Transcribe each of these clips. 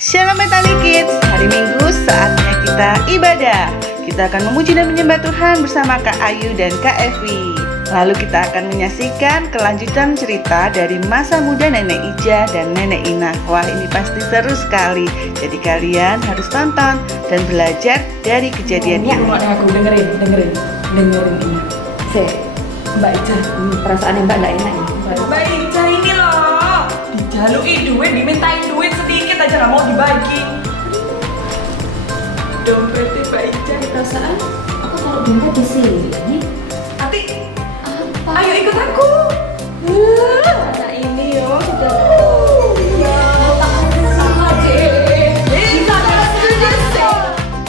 Shalom Betani Kids, hari Minggu saatnya kita ibadah. Kita akan memuji dan menyembah Tuhan bersama Kak Ayu dan Kak Evi. Lalu kita akan menyaksikan kelanjutan cerita dari masa muda Nenek Ija dan Nenek Ina. Wah, ini pasti seru sekali. Jadi kalian harus tonton dan belajar dari kejadian ini. Aku dengerin ini. Mbak Ija, perasaannya Mbak nggak enak ini. Mbak Ija ini loh, dijaluki duit, dimintain duit sedikit aja nggak mau dibagi. Dompetnya Mbak Ija. Perasaan aku kalau dompet di sini. Hati, Apa? ayo ikut aku. Nah ini yo sudah.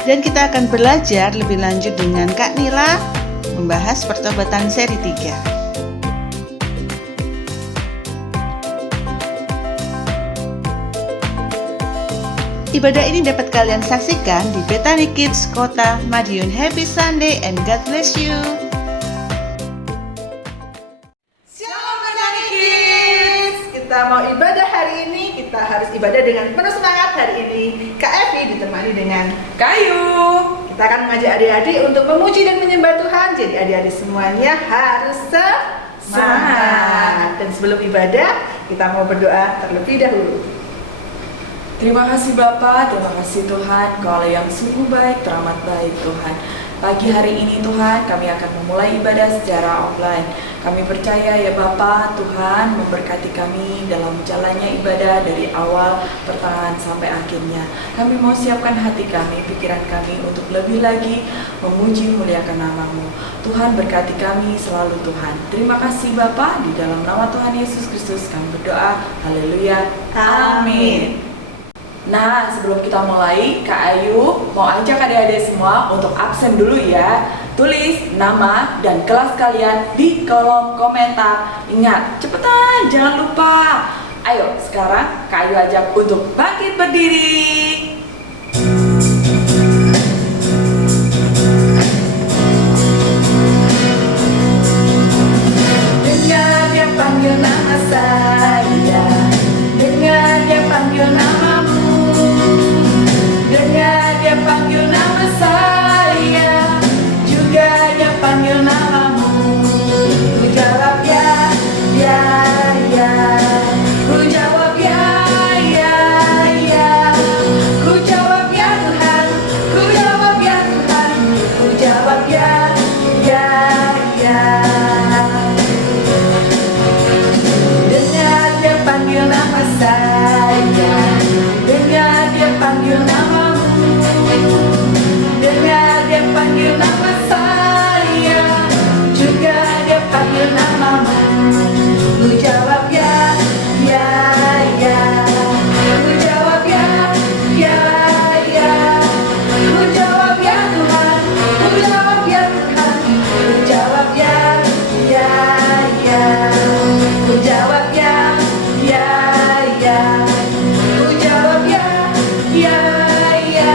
Dan kita akan belajar lebih lanjut dengan Kak Nila membahas pertobatan seri 3. Ibadah ini dapat kalian saksikan di Betani Kids Kota Madiun. Happy Sunday and God bless you. Shalom Betani Kids. Kita mau ibadah hari ini, kita harus ibadah dengan penuh semangat hari ini. Kak Evi ditemani dengan Kayu. Kita akan mengajak adik-adik untuk memuji dan menyembah Tuhan. Jadi adik-adik semuanya harus semangat. Dan sebelum ibadah, kita mau berdoa terlebih dahulu. Terima kasih Bapa, terima kasih Tuhan, Kau yang sungguh baik, teramat baik Tuhan. Pagi hari ini Tuhan, kami akan memulai ibadah secara offline. Kami percaya ya Bapa, Tuhan memberkati kami dalam jalannya ibadah dari awal, pertengahan sampai akhirnya. Kami mau siapkan hati kami, pikiran kami untuk lebih lagi memuji muliakan nama-Mu. Tuhan berkati kami selalu Tuhan. Terima kasih Bapa, di dalam nama Tuhan Yesus Kristus kami berdoa. Haleluya. Amin. Nah, sebelum kita mulai, Kak Ayu mau ajak adik-adik semua untuk absen dulu ya. Tulis nama dan kelas kalian di kolom komentar. Ingat, cepetan, jangan lupa. Ayo, sekarang Kak Ayu ajak untuk bangkit berdiri. Dengar dia panggil nama saya, dengar dia panggil namamu. Dengar dia panggil nama saya, juga dia panggil namamu. Ku jawab ya, ya, ya. Ku jawab ya, ya, ya. Ku jawab ya Tuhan, ku jawab ya Tuhan. Ku jawab ya, ya, ya. Dengar dia panggil nama saya, dengar dia panggil namamu. Dengar dia panggil nama saya, juga dia panggil namamu. Ku jawab ya, ya, ya. Ku jawab ya, ya, ya. Ku jawab ya Tuhan, ku jawab ya Tuhan. Ku jawab ya, ya, ya. Ku jawab ya, ya, ya. Ku jawab ya, ya, ya.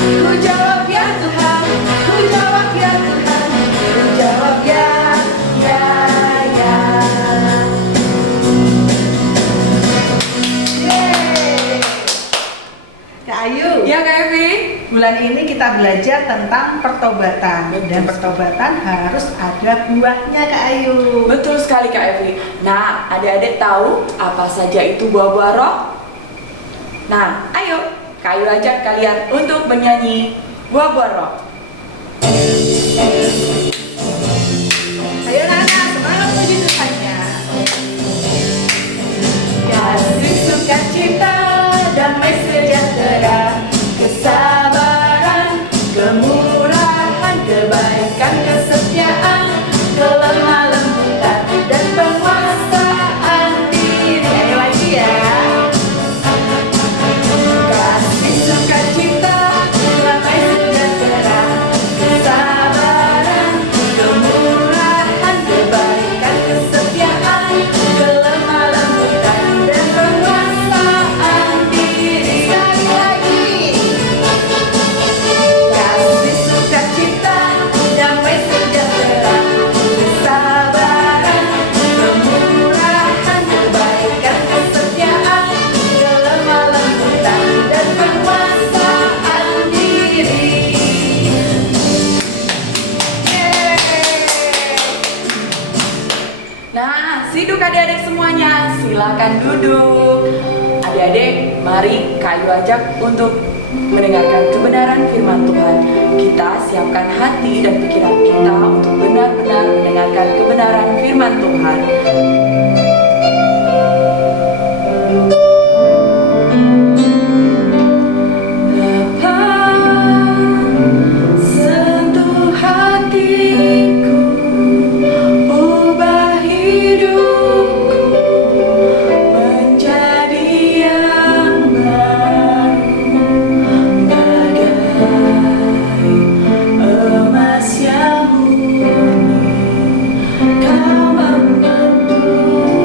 Ku jawab ya Tuhan, ku jawab ya Tuhan. Ku jawab ya, ya, ya. Yeay. Kak Ayu. Ya Kak Evi. Bulan ini kita belajar tentang pertobatan. Dan pertobatan harus ada buahnya Kak Ayu. Betul sekali Kak Evi. Nah, adik-adik tahu apa saja itu buah-buah roh? Nah, ayo Kak Ayu ajak kalian untuk menyanyi buah-buah roh. Ayo Nana, semangat puji Tuhannya. Kasih sukacita, damai sejahtera, kesabaran, kemurahan, kebaikan, kesetiaan, kelemah lembutan, dan penguasaan diri. Ayo lagi ya. Kasih sukacita, damai sejahtera, duduk. Adik-adik, mari Kak Ayu ajak untuk mendengarkan kebenaran firman Tuhan. Kita siapkan hati dan pikiran kita untuk benar-benar mendengarkan kebenaran firman Tuhan. Sentuh hatiku, ubah hidupku menjadi yang baru, bagai emas yang murni. Kau membentuk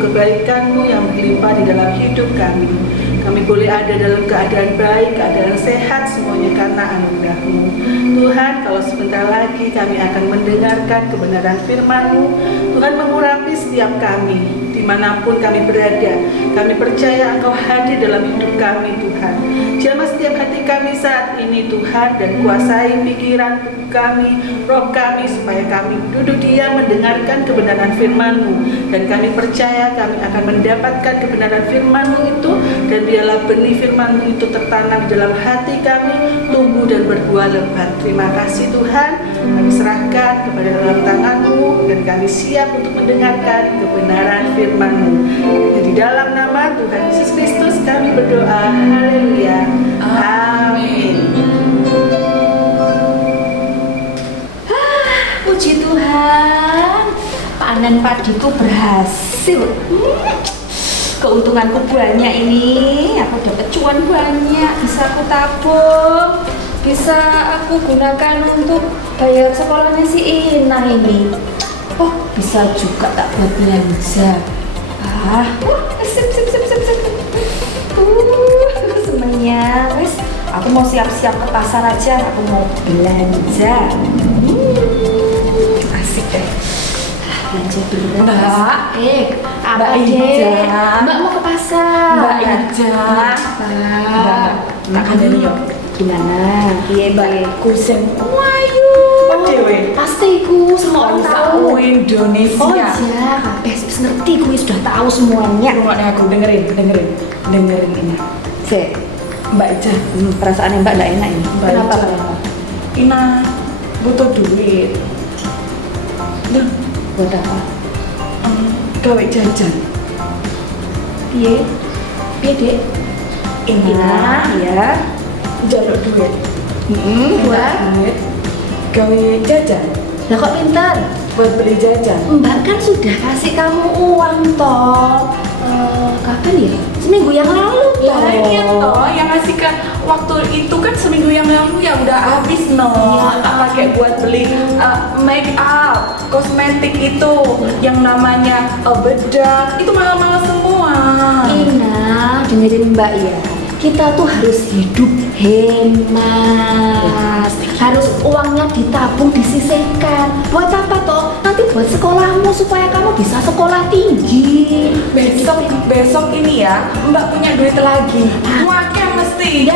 kebaikan-Mu yang berlimpah di dalam hidup kami. Kami boleh ada dalam keadaan baik, keadaan sehat semuanya karena anugerah-Mu. Tuhan, kalau sebentar lagi kami akan mendengarkan kebenaran firman-Mu, Tuhan mengurapi setiap kami, dimanapun kami berada. Kami percaya Engkau hadir dalam hidup kami, Tuhan. Jamah setiap hati kami saat ini, Tuhan, dan kuasai pikiran, tubuh kami, roh kami, supaya kami duduk diam mendengarkan kebenaran firman-Mu. Dan kami percaya kami akan mendapatkan kebenaran firman-Mu itu, dan biarlah benih firman-Mu itu tertanam di dalam hati kami, tumbuh dan berbuah lebat. Terima kasih Tuhan, kami serahkan kepada dalam tangan-Mu, dan kami siap untuk mendengarkan kebenaran firman-Mu. Dan di dalam nama Tuhan Yesus Kristus kami berdoa, haleluya, amin. Puji Tuhan, panen padiku berhasil. Keuntunganku banyak ini, aku dapat cuan banyak, bisa aku tabung, bisa aku gunakan untuk bayar sekolahnya si Ina ini. Oh, bisa juga tak buat belanja. Sip. Senengnya, wes. Aku mau siap-siap ke pasar aja, aku mau belanja. Asik deh. Belanja dulu. Mbak. Apa Mbak deh? Ija. Mbak mau ke pasar. Mbak Ija. Mbak Kandani yuk. gimana? Iya, Mbak. Kusen wayu dewe. Pasti ku semua orang tahu. Indonesia. Oh iya, kabeh wis ngerti ku sudah tahu semuanya. Rungokne aku dengerin ini. Sik, Mbak Ija, perasaannya Mbak enggak enak ini. Mbak Kenapa Ija. kenapa? Ina butuh duit. Duh, Buat apa? gawe jajan. Piye? Piye, Dek? Ina ya. jaluk duit. Buat? Duit. Gawe jajan. Lah kok pintar? Buat beli jajan. Mbak kan sudah kasih kamu uang toh. Kapan ya? Seminggu yang lalu toh. Lah iya toh, yang ngasih ke waktu itu kan seminggu yang lalu ya udah habis no. Iya. Tak pakai buat beli make up, kosmetik itu yang namanya bedak itu mahal-mahal semua. Ina, dengerin Mbak ya. Kita tuh harus hidup hemat. Harus uangnya ditabung, disisihkan. Buat apa toh? Nanti buat sekolahmu supaya kamu bisa sekolah tinggi. Besok ini ya, Mbak punya duit lagi. Muaknya mesti.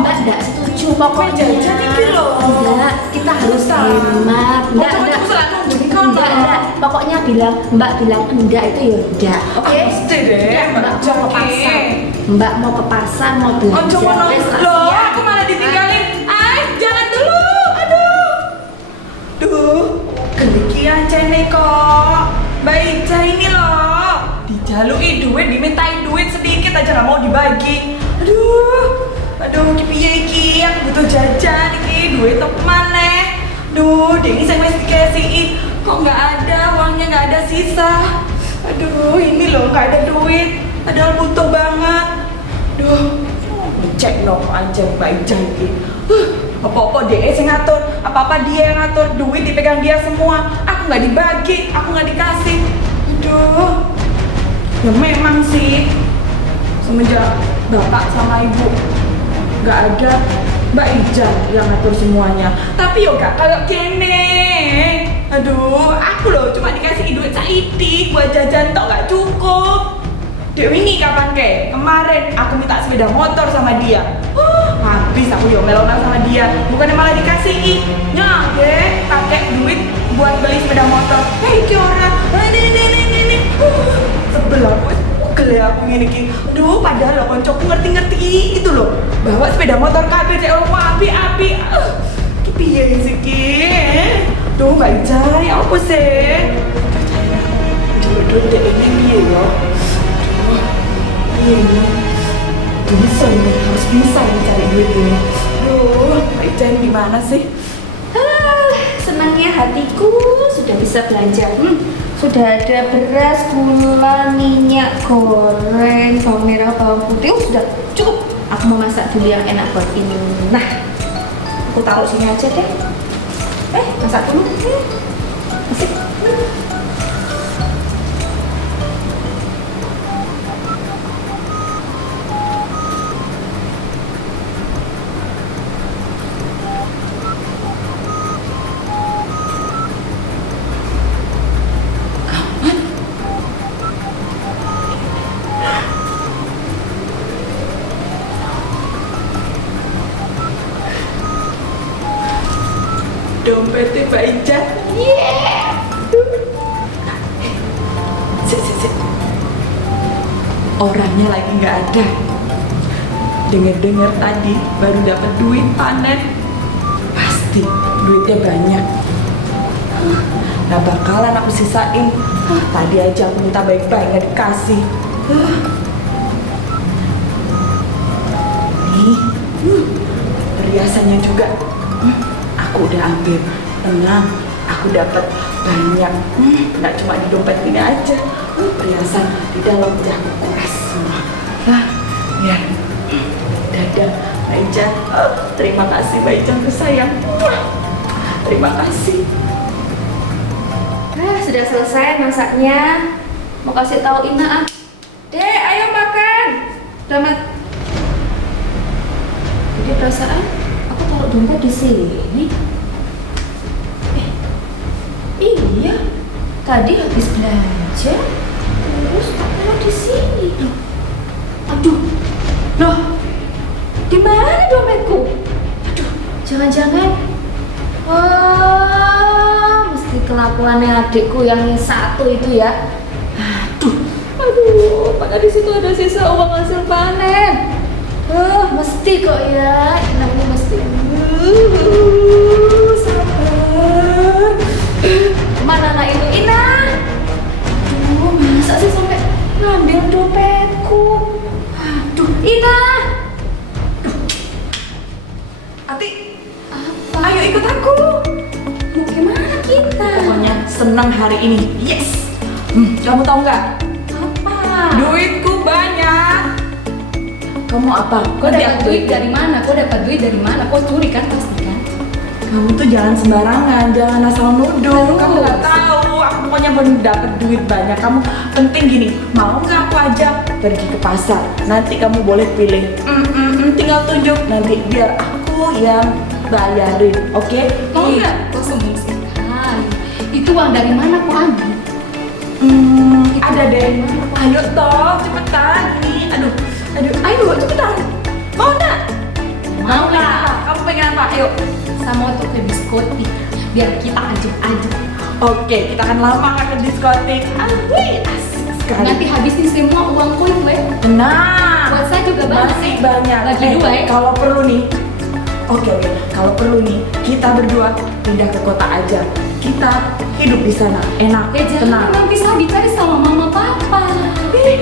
Mbak setuju pokoknya. Jajan iki loh. Enggak, kita harus hemat. Enggak. Pokoknya Mbak bilang enggak itu ya enggak. Oke? Mesti deh, Mbak mau ke pasar. Mbak mau ke pasar, mau belanja. Oh, cuma Wes, loh, siap. aku malah ditinggalin. Jangan dulu. Duh, kendikian cene kok. Mbak Ija ini loh. Dijalui duit, dimintain duit sedikit aja nggak mau dibagi. Aduh, ki piye iki? Aku butuh jajan iki, duit tek maneh. Duh, ini saya mesti dikasih. Kok nggak ada uangnya, nggak ada sisa. Aduh, ini loh nggak ada duit. Padahal butuh banget. Duh, cek no aja Mbak Ija iki. Apa-apa dia yang ngatur, apa-apa dia yang ngatur, duit dipegang dia semua. Aku nggak dibagi, aku nggak dikasih. Aduh, ya memang sih semenjak bapak sama ibu nggak ada, Mbak Ija yang ngatur semuanya. Tapi yo gak kayak gini. Aduh, aku loh cuma dikasih duit saiki buat jajan tok gak cukup. Dewi ini kapan ke? Kemarin aku minta sepeda motor sama dia. Habis aku yo melo-melo sama dia. Bukannya malah dikasih deh pakai duit buat beli sepeda motor. Hei ki orang, ini. Sebel aku, gele aku ngene iki. Aduh, padahal lo koncoku ngerti-ngerti itu loh. Bawa sepeda motor kabeh cek api. Ki piye sih ki? Duh, Mbak Ija, ya apa sih? Duit dek ini piye yo? Iya, harus bisa cari duit ini. Duh, Mbak Ija ini gimana sih? Senangnya hatiku sudah bisa belanja. Sudah ada beras, gula, minyak goreng, bawang merah, bawang putih. Sudah cukup. Aku mau masak dulu yang enak buat ini. Nah, aku taruh sini aja deh. Masak dulu. Asik. dompetnya Mbak Ica. Sik. Orangnya lagi nggak ada. Dengar-dengar tadi baru dapat duit panen. Pasti duitnya banyak. Nah bakalan aku sisain. Tadi aja aku minta baik-baik nggak dikasih. Nih, perhiasannya juga. Aku udah ambil. Tenang, aku dapat banyak. Nggak cuma di dompet ini aja. Perhiasan di dalam udah aku kuras semua. Ya. Dadah, Mbak Ica. Terima kasih Mbak Ica sayang. Terima kasih. Sudah selesai masaknya. Mau kasih tahu Ina. Dek, ayo makan. Selamat. Jadi perasaan aku taruh dompet di sini. Iya. Tadi habis belanja, terus taruh di sini dong. Aduh. Loh. Di mana dompetku? Aduh, jangan-jangan. Wah, mesti kelakuannya adikku yang satu itu ya. Aduh, padahal di situ ada sisa uang hasil panen. Mesti kok ya. Ini mesti. Sabar. Mana anak itu Ina? Aduh, masa sih sampai ngambil dompetku? Aduh, Ina. Ati, Apa? ayo ikut aku. Mau kemana kita? Pokoknya senang hari ini. Yes. Kamu tahu nggak? Apa? Duitku banyak. Kamu apa? Kau Nanti dapat aku duit beliin. dari mana? Kau dapat duit dari mana? Kau curi kan pasti kan? Kamu tuh jangan sembarangan, jangan asal nuduh. Terus. Kamu nggak tahu. Aku pokoknya baru dapat duit banyak. Kamu penting gini. Mau nggak aku ajak pergi ke pasar? Nanti kamu boleh pilih. Tinggal tunjuk nanti biar aku yang bayarin. Oke? Mau nggak? Kau sombong sekali. Itu uang dari mana kau ambil? Ada deh. Ayo toh, cepetan. Ini, aduh, ayo cepetan. Mau nggak? Mau pengen lah. apa? Kamu pengen apa? Ayo. Sama tuh ke diskotik. Biar kita ajak-ajak. Oke, kita akan lama nggak ke diskotik. Wih, asik sekali. Nanti habisin semua uangku itu ya. Tenang. Buat saya juga banyak. Masih banyak. Lagi dua ya. Kalau perlu nih. Oke. Kalau perlu nih, kita berdua pindah ke kota aja. Kita hidup di sana, enak, Ya jangan tenang. nanti saya dicari sama mama papa.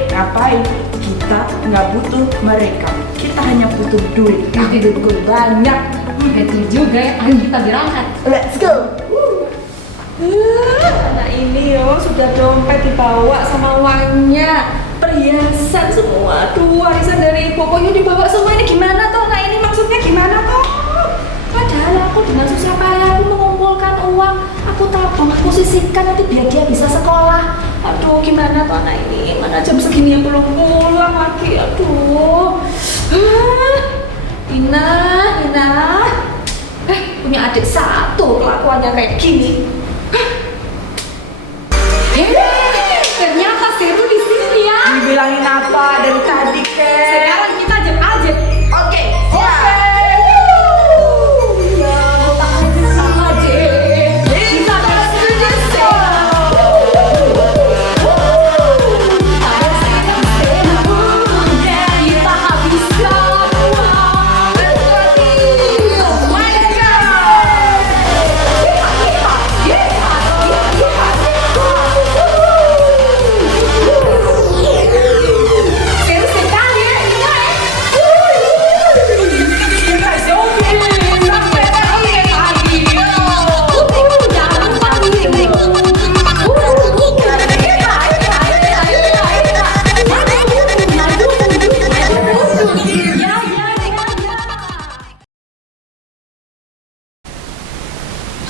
Ngapain? Kita nggak butuh mereka. Kita hanya butuh duit. Duitku banyak. Betul juga ya. Ayo kita berangkat. Let's go. Anak ini sudah dompet dibawa sama uangnya, perhiasan semua. Aduh, warisan dari pokoknya dibawa semua. Ini gimana toh? Nah ini maksudnya gimana toh? Padahal aku dengan susah payah aku mengumpulkan uang. Aku tabung, aku sisihkan nanti biar dia bisa sekolah. Aduh, gimana toh anak ini? Mana jam segini yang belum pulang lagi? Aduh. Ina. Punya adik satu kelakuannya kayak gini. Ternyata seru di sini ya. Dibilangin apa dari tadi, Kek? Sekarang kita ajak-ajak. Oke, siap.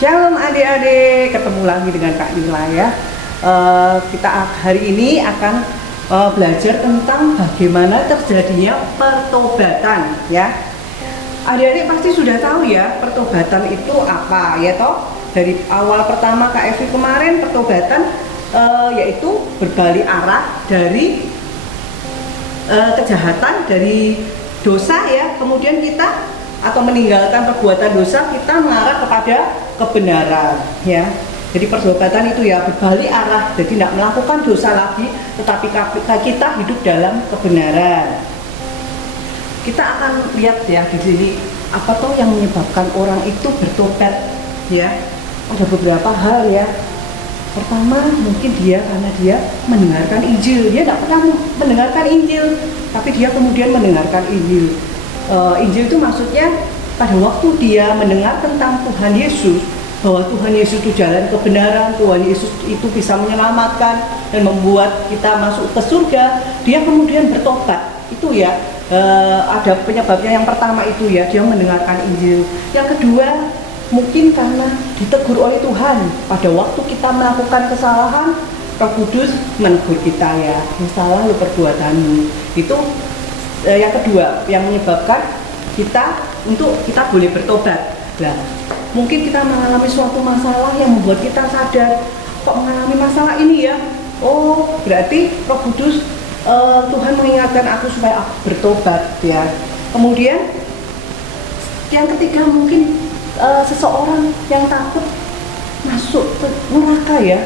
Shalom adik-adik, ketemu lagi dengan Kak Nila ya. Kita hari ini akan belajar tentang bagaimana terjadinya pertobatan ya. Adik-adik pasti sudah tahu ya pertobatan itu apa ya toh. Dari awal pertama Kak Evi kemarin pertobatan yaitu berbalik arah dari kejahatan, dari dosa ya. Kemudian kita atau meninggalkan perbuatan dosa, kita mengarah kepada kebenaran, ya. Jadi pertobatan itu ya berbalik arah, jadi tidak melakukan dosa lagi, tetapi kita hidup dalam kebenaran. Kita akan lihat ya di sini apa toh yang menyebabkan orang itu bertobat, ya. Ada beberapa hal ya. Pertama mungkin dia karena dia mendengarkan Injil, dia tidak pernah mendengarkan Injil, tapi dia kemudian mendengarkan Injil. Injil itu maksudnya pada waktu dia mendengar tentang Tuhan Yesus, bahwa Tuhan Yesus itu jalan kebenaran, Tuhan Yesus itu bisa menyelamatkan dan membuat kita masuk ke surga, dia kemudian bertobat. Itu ya ada penyebabnya. Yang pertama itu ya dia mendengarkan Injil. Yang kedua mungkin karena ditegur oleh Tuhan pada waktu kita melakukan kesalahan, Roh Kudus menegur kita ya, salah lo perbuatanmu. Itu yang kedua yang menyebabkan kita boleh bertobat. Nah, mungkin kita mengalami suatu masalah yang membuat kita sadar, kok mengalami masalah ini ya? Oh, berarti Roh Kudus Tuhan mengingatkan aku supaya aku bertobat ya. Kemudian yang ketiga mungkin seseorang yang takut masuk ke neraka ya,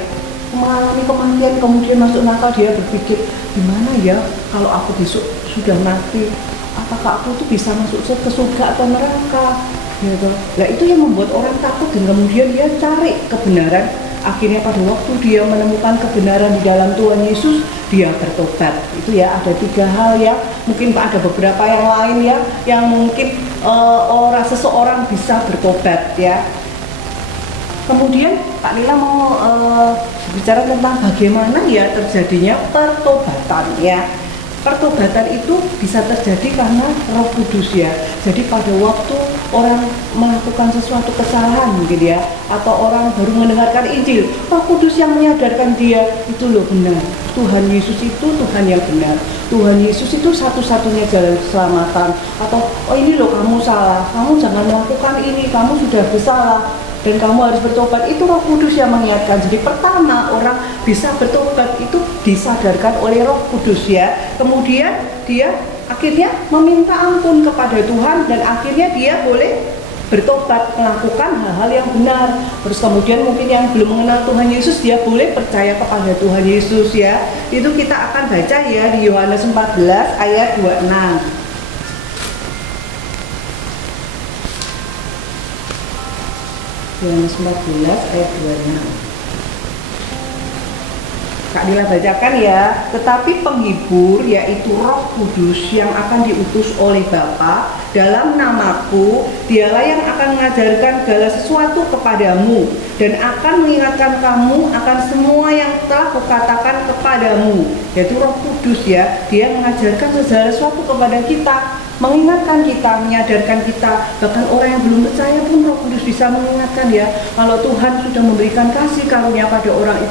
mengalami kematian kemudian masuk neraka, dia berpikir gimana ya kalau aku besok sudah mati, apakah aku tuh bisa masuk ke surga atau neraka gitu. Nah itu yang membuat orang takut dan kemudian dia cari kebenaran. Akhirnya pada waktu dia menemukan kebenaran di dalam Tuhan Yesus, dia bertobat. Itu ya ada 3 hal ya. Mungkin ada beberapa yang lain ya, yang mungkin seseorang bisa bertobat ya. Kemudian Kak Lila mau bicara tentang bagaimana ya terjadinya pertobatan ya. Pertobatan itu bisa terjadi karena Roh Kudus ya. Jadi pada waktu orang melakukan sesuatu kesalahan mungkin ya, atau orang baru mendengarkan Injil, Roh Kudus yang menyadarkan dia, itu loh benar, Tuhan Yesus itu Tuhan yang benar, Tuhan Yesus itu satu-satunya jalan keselamatan. Atau oh ini loh kamu salah, kamu jangan melakukan ini, kamu sudah bersalah dan kamu harus bertobat. Itu Roh Kudus yang mengingatkan. Jadi pertama orang bisa bertobat itu disadarkan oleh Roh Kudus ya. Kemudian dia akhirnya meminta ampun kepada Tuhan dan akhirnya dia boleh bertobat, melakukan hal-hal yang benar. Terus kemudian mungkin yang belum mengenal Tuhan Yesus, dia boleh percaya kepada Tuhan Yesus ya. Itu kita akan baca ya di Yohanes 14 ayat 26. Yohanes 14 ayat 26. Kak Dila bacakan ya. Tetapi penghibur yaitu Roh Kudus yang akan diutus oleh Bapa dalam namaku, dialah yang akan mengajarkan segala sesuatu kepadamu dan akan mengingatkan kamu akan semua yang telah kukatakan kepadamu. Yaitu Roh Kudus ya, dia mengajarkan segala sesuatu kepada kita, mengingatkan kita, menyadarkan kita. Bahkan orang yang belum percaya pun Roh Kudus bisa mengingatkan ya. Kalau Tuhan sudah memberikan kasih karunia pada orang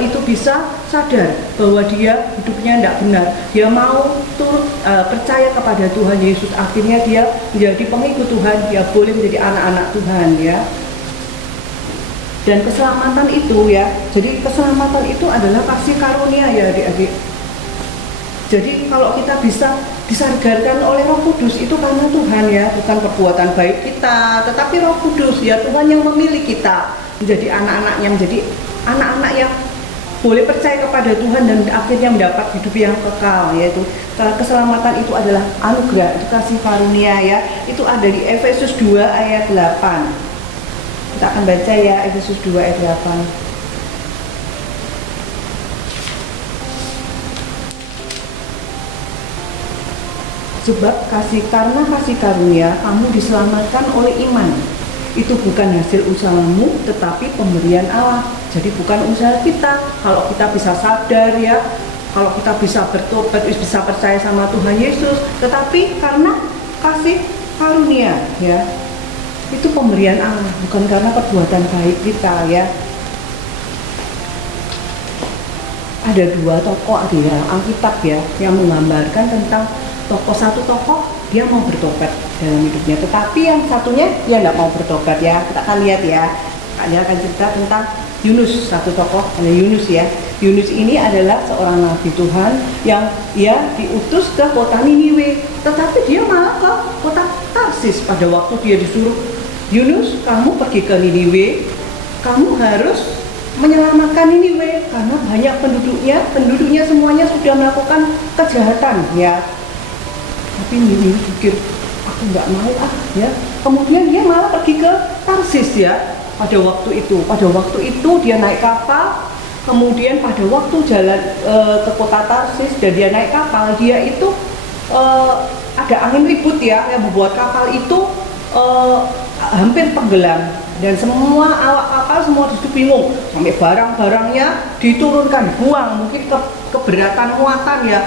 itu bisa sadar bahwa dia hidupnya tidak benar. Dia mau turut percaya kepada Tuhan Yesus. Akhirnya dia menjadi pengikut Tuhan, dia boleh menjadi anak-anak Tuhan ya. Dan keselamatan itu ya, jadi keselamatan itu adalah kasih karunia ya adik-adik. Jadi kalau kita bisa disadarkan oleh Roh Kudus itu karena Tuhan ya, bukan perbuatan baik kita, tetapi Roh Kudus ya, Tuhan yang memilih kita menjadi anak-anaknya, menjadi anak-anak yang boleh percaya kepada Tuhan dan akhirnya mendapat hidup yang kekal. Yaitu keselamatan itu adalah anugerah, itu kasih karunia ya. Itu ada di Efesus 2 ayat 8. Kita akan baca ya Efesus 2 ayat 8. Sebab karena kasih karunia kamu diselamatkan oleh iman. Itu bukan hasil usahamu tetapi pemberian Allah. Jadi bukan usaha kita. Kalau kita bisa sadar ya, kalau kita bisa bertobat, bisa percaya sama Tuhan Yesus, tetapi karena kasih karunia ya. Itu pemberian Allah, bukan karena perbuatan baik kita ya. Ada 2 tokoh di dalam Alkitab ya yang menggambarkan tentang satu tokoh dia mau bertobat dalam hidupnya, tetapi yang satunya dia tidak mau bertobat ya. Kita akan lihat ya. Dia akan cerita tentang Yunus, satu tokoh ada Yunus ya. Yunus ini adalah seorang nabi Tuhan yang dia diutus ke kota Niniwe, tetapi dia malah ke kota Tarsis Tarsis pada waktu dia disuruh, Yunus, kamu pergi ke Niniwe, kamu harus menyelamatkan Niniwe karena banyak penduduknya semuanya sudah melakukan kejahatan ya. Tapi Niniwe pikir, aku nggak mau ya. Kemudian dia malah pergi ke Tarsis ya. Pada waktu itu dia naik kapal. Kemudian pada waktu jalan ke kota Tarsis dan dia naik kapal, dia itu ada angin ribut ya yang membuat kapal itu hampir tenggelam, dan semua awak kapal semua disitu bingung, sampai barang-barangnya diturunkan, buang, mungkin keberatan muatan ya.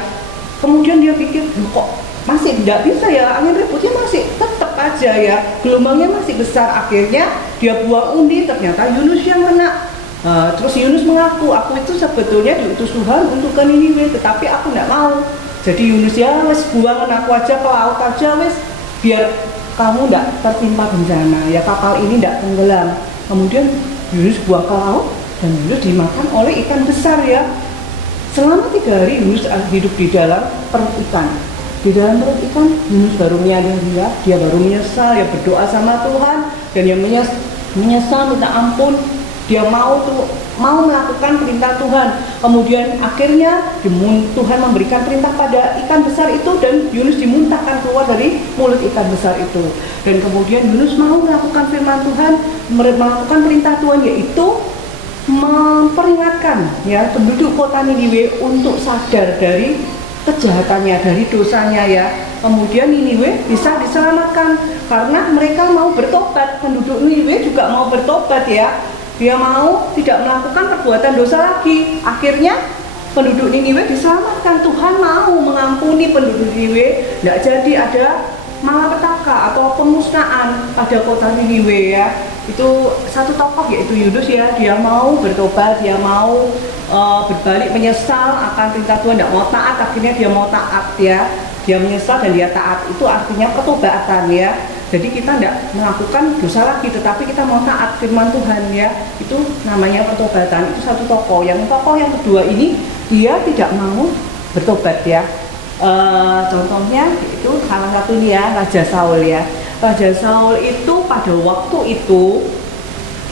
Kemudian dia pikir, kok masih tidak bisa ya, angin ributnya masih tetap aja ya, gelombangnya masih besar. Akhirnya dia buang undi, ternyata Yunus yang kena. Terus Yunus mengaku, aku itu sebetulnya diutus Tuhan untuk ke Niniwe, tetapi aku tidak mau. Jadi Yunus, ya wes buang aku aja ke laut aja wes, biar kamu tidak tertimpa bencana ya, kapal ini tidak tenggelam. Kemudian Yunus buang ke laut dan Yunus dimakan oleh ikan besar ya. Selama 3 hari Yunus hidup di dalam perut ikan. Di dalam perut ikan Yunus baru menyadari, dia baru menyesal, ya berdoa sama Tuhan, dan dia menyesal minta ampun. Dia mau melakukan perintah Tuhan. Kemudian akhirnya Tuhan memberikan perintah pada ikan besar itu, dan Yunus dimuntahkan keluar dari mulut ikan besar itu. Dan kemudian Yunus mau melakukan firman Tuhan, melakukan perintah Tuhan, yaitu memperingatkan ya penduduk kota Niniwe untuk sadar dari kejahatannya, dari dosanya ya. Kemudian Niniwe bisa diselamatkan karena mereka mau bertobat. Penduduk Niniwe juga mau bertobat ya. Dia mau tidak melakukan perbuatan dosa lagi. Akhirnya penduduk Niniwe diselamatkan. Tuhan mau mengampuni penduduk Niniwe. Tidak jadi ada malapetaka atau pemusnahan pada kota Niniwe ya. Itu satu tokoh yaitu Yunus ya. Dia mau bertobat, dia mau berbalik, menyesal akan perintah Tuhan, tidak mau taat. Akhirnya dia mau taat ya. Dia menyesal dan dia taat. Itu artinya pertobatan ya. Jadi kita tidak melakukan dosa lagi, tetapi kita mau taat firman Tuhan ya. Itu namanya pertobatan. Itu satu tokoh. Yang tokoh yang kedua ini dia tidak mau bertobat ya. Contohnya itu salah satu ini ya, Raja Saul ya. Raja Saul itu pada waktu itu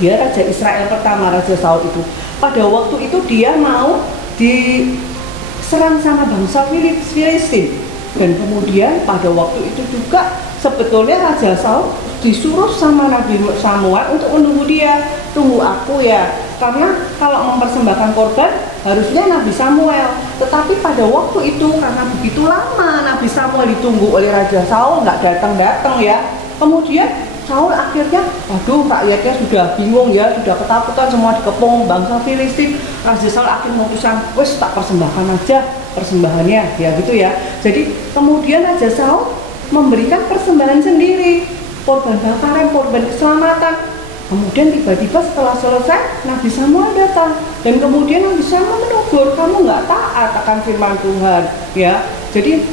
dia Raja Israel pertama. Raja Saul itu pada waktu itu dia mau diserang sama bangsa Filistin, dan kemudian pada waktu itu juga sebetulnya Raja Saul disuruh sama Nabi Samuel untuk menunggu dia, tunggu aku ya, karena kalau mempersembahkan korban harusnya Nabi Samuel. Tetapi pada waktu itu karena begitu lama Nabi Samuel ditunggu oleh Raja Saul, nggak datang ya. Kemudian Saul akhirnya, waduh, rakyatnya sudah bingung ya, sudah ketakutan, semua dikepung bangsa Filistin. Raja Saul akhirnya memutuskan, wes tak persembahkan aja persembahannya ya gitu ya. Jadi kemudian Raja Saul memberikan persembahan sendiri, korban bakaran, korban keselamatan. Kemudian tiba-tiba setelah selesai Nabi Samuel datang, dan kemudian Nabi Samuel menegur, kamu nggak taat akan firman Tuhan ya. Jadi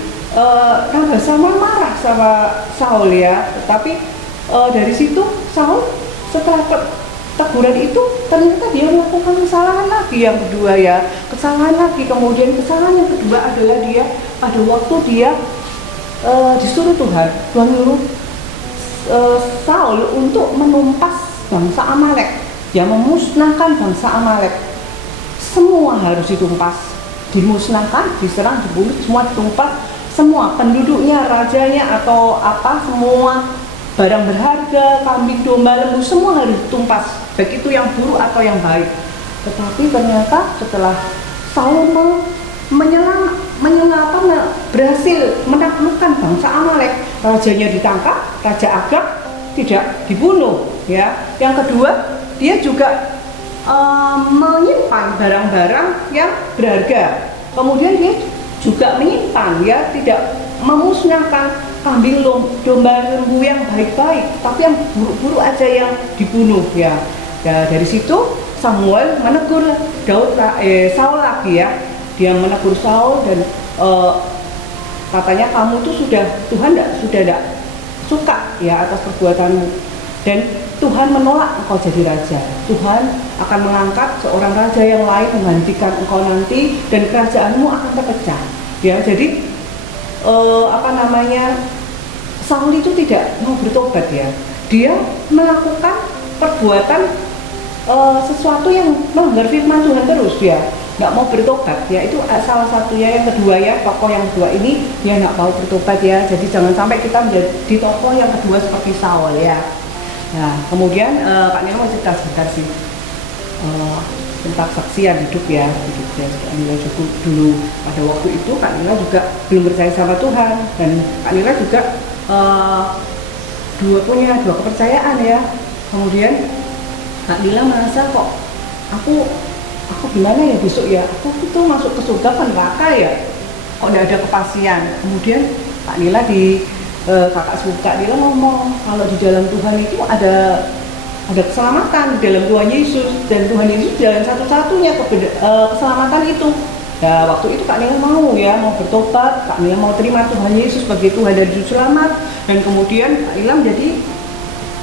Nabi Samuel marah sama Saul ya. Tetapi dari situ Saul setelah teguran itu ternyata dia melakukan kesalahan lagi yang kedua ya, kesalahan lagi. Kemudian kesalahan yang kedua adalah dia pada waktu dia disuruh Tuhan menyuruh Saul untuk menumpas bangsa Amalek, yang memusnahkan bangsa Amalek. Semua harus ditumpas, dimusnahkan, diserang, dibunuh, semua ditumpas, semua penduduknya, rajanya atau apa, semua barang berharga, kambing, domba, lembu, semua harus ditumpas, baik itu yang buruk atau yang baik. Tetapi ternyata setelah Saul berhasil menaklukkan bangsa Amalek, rajanya ditangkap, Raja Agag tidak dibunuh ya. Yang kedua, dia juga menyimpan barang-barang yang berharga. Kemudian dia juga menyimpan ya, tidak memusnahkan kambing, domba, lembu yang baik-baik, tapi yang buruk-buruk aja yang dibunuh ya. Dari situ Samuel menegur Saul lagi ya. Dia menegur Saul dan katanya kamu tuh sudah tidak suka ya atas perbuatanmu, dan Tuhan menolak engkau jadi raja. Tuhan akan mengangkat seorang raja yang lain menggantikan engkau nanti, dan kerajaanmu akan terpecah ya. Jadi Saul itu tidak mau bertobat ya. Dia melakukan perbuatan sesuatu yang melanggar firman Tuhan terus ya, nggak mau bertobat ya. Itu salah satunya. Yang kedua ya, tokoh yang kedua ini dia nggak mau bertobat ya. Jadi jangan sampai kita menjadi tokoh yang kedua seperti Saul ya. Nah kemudian Kak Nila mau cerita sebentar sih tentang saksian hidup ya. Kak Nila cukup dulu pada waktu itu Kak Nila juga belum percaya sama Tuhan, dan Kak Nila juga punya dua kepercayaan ya. Kemudian Kak Nila merasa kok aku gimana ya besok ya, aku itu masuk ke surga kan neraka ya, kok tidak ada kepastian. Kemudian Kak Nila kakak suka Kak Nila ngomong kalau di dalam Tuhan itu ada keselamatan di dalam Tuhan Yesus, dan Tuhan Yesus jalan satu-satunya keselamatan itu. Nah waktu itu Kak Nila mau bertobat, Kak Nila mau terima Tuhan Yesus sebagai Tuhan dan Juru Selamat, dan kemudian Kak Nila menjadi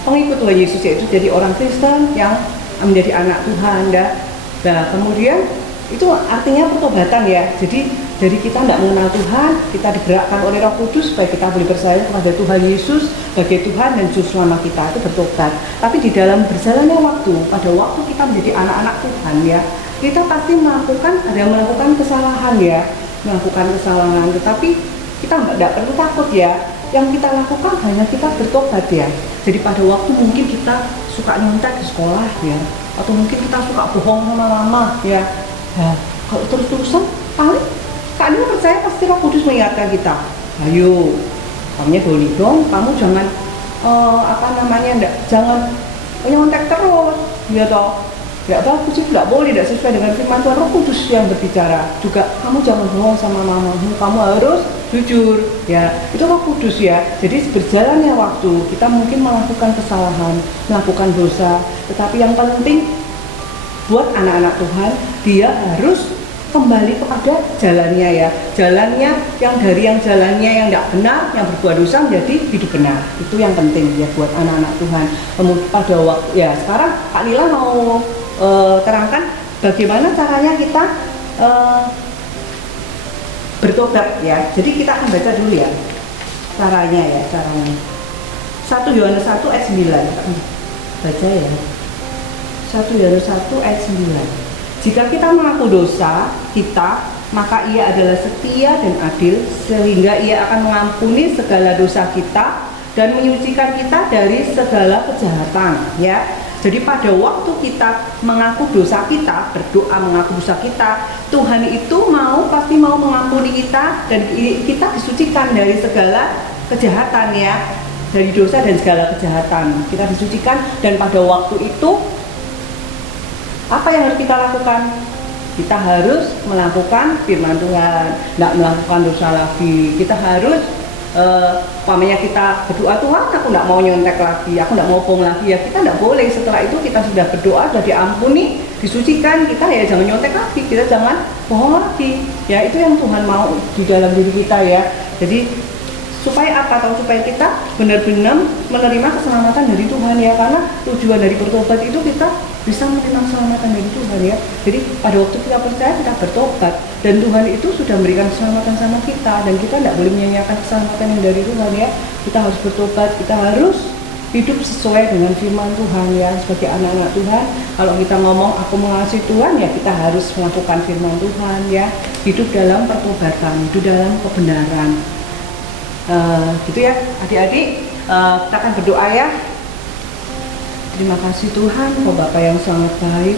pengikut Tuhan Yesus, yaitu jadi orang Kristen yang menjadi anak Tuhan. Nah kemudian itu artinya pertobatan ya. Jadi dari kita tidak mengenal Tuhan, kita digerakkan oleh Roh Kudus supaya kita boleh percaya kepada Tuhan Yesus sebagai Tuhan dan Juru Selamat kita, itu bertobat. Tapi di dalam berjalannya waktu, pada waktu kita menjadi anak-anak Tuhan ya, kita pasti melakukan kesalahan ya, melakukan kesalahan. Tetapi kita tidak perlu takut ya. Yang kita lakukan hanya kita bertobat ya. Jadi pada waktu mungkin kita suka nyontek di sekolah ya, atau mungkin kita suka bohong sama mama ya. Nah, kalau terus-terusan paling Kak Nila percaya pasti Roh Kudus mengingatkan kita, ayo, kamunya boleh dong, kamu jangan jangan nyontek terus, ya toh. Tidak bagus itu, tidak boleh, tidak sesuai dengan firman Tuhan. Roh Kudus yang berbicara. Juga kamu jangan bohong sama mamamu, kamu harus jujur ya. Itu Roh Kudus ya. Jadi berjalannya waktu kita mungkin melakukan kesalahan, melakukan dosa, tetapi yang penting buat anak-anak Tuhan, dia harus kembali kepada jalannya ya. Jalannya yang jalannya yang tidak benar, yang berbuat dosa menjadi hidup benar. Itu yang penting ya buat anak-anak Tuhan. Kemudian pada waktu ya sekarang Kak Nila mau terangkan bagaimana caranya kita bertobat ya. Jadi kita akan baca dulu ya caranya. 1 Yohanes 1 ayat 9 baca ya. 1 Yohanes 1 ayat 9. Jika kita mengaku dosa kita, maka ia adalah setia dan adil sehingga ia akan mengampuni segala dosa kita dan menyucikan kita dari segala kejahatan ya. Jadi pada waktu kita mengaku dosa kita, berdoa mengaku dosa kita, Tuhan itu pasti mau mengampuni kita, dan kita disucikan dari segala kejahatan ya, dari dosa dan segala kejahatan. Kita disucikan, dan pada waktu itu apa yang harus kita lakukan? Kita harus melakukan firman Tuhan, tidak melakukan dosa lagi. Kita harus kita berdoa, Tuhan aku tidak mau nyontek lagi, aku tidak mau bohong lagi ya. Kita tidak boleh. Setelah itu kita sudah berdoa, sudah diampuni, disucikan, kita ya jangan nyontek lagi, kita jangan bohong lagi ya. Itu yang Tuhan mau di dalam diri kita ya. Jadi supaya apa? Supaya kita benar-benar menerima keselamatan dari Tuhan ya. Karena tujuan dari bertobat itu kita bisa menerima keselamatan dari Tuhan ya. Jadi pada waktu kita percaya, kita bertobat, dan Tuhan itu sudah memberikan keselamatan sama kita, dan kita tidak boleh menyanyiakan keselamatan yang dari Tuhan ya. Kita harus bertobat, kita harus hidup sesuai dengan firman Tuhan ya. Sebagai anak-anak Tuhan, kalau kita ngomong aku mengasihi Tuhan ya, kita harus melakukan firman Tuhan ya. Hidup dalam pertobatan, hidup dalam kebenaran. Gitu ya adik-adik, kita akan berdoa ya. Terima kasih Tuhan, Engkau Bapa yang sangat baik.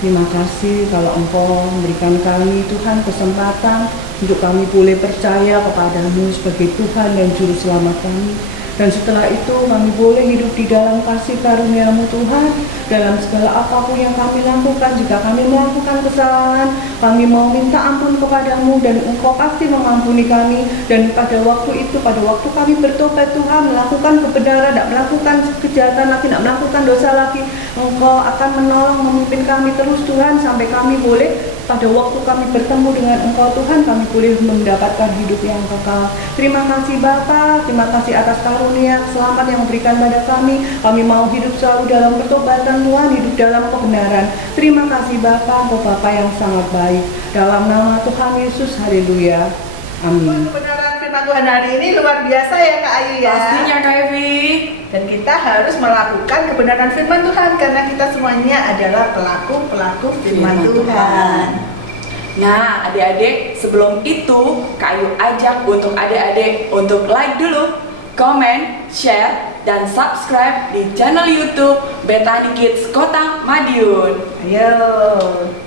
Terima kasih kalau Engkau memberikan kami Tuhan kesempatan untuk kami boleh percaya kepadamu sebagai Tuhan dan Juru Selamat kami. Dan setelah itu kami boleh hidup di dalam kasih karunia-Mu Tuhan, dalam segala apapun yang kami lakukan. Jika kami melakukan kesalahan, kami mau minta ampun kepadamu, dan Engkau pasti mengampuni kami. Dan pada waktu itu, pada waktu kami bertobat Tuhan, melakukan kebenaran, tidak melakukan kejahatan lagi, tidak melakukan dosa lagi, Engkau akan menolong, memimpin kami terus Tuhan, sampai kami boleh pada waktu kami bertemu dengan Engkau Tuhan, kami boleh mendapatkan hidup yang kekal. Terima kasih Bapa, terima kasih atas karunia selamat yang berikan pada kami. Kami mau hidup selalu dalam pertobatan Tuhan, hidup dalam kebenaran. Terima kasih Bapa, Engkau Bapa yang sangat baik. Dalam nama Tuhan Yesus, haleluya. Amin. Kebenaran firman Tuhan hari ini luar biasa ya Kak Ayu ya. Pastinya Kak Evi. Dan kita harus melakukan kebenaran firman Tuhan karena kita semuanya adalah pelaku-pelaku firman Firman Tuhan. Nah, adik-adik, sebelum itu Kak Ayu ajak untuk adik-adik untuk like dulu, komen, share, dan subscribe di channel YouTube Bethany Kids Kota Madiun. Ayo.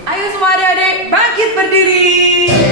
Ayo semua adik-adik bangkit berdiri.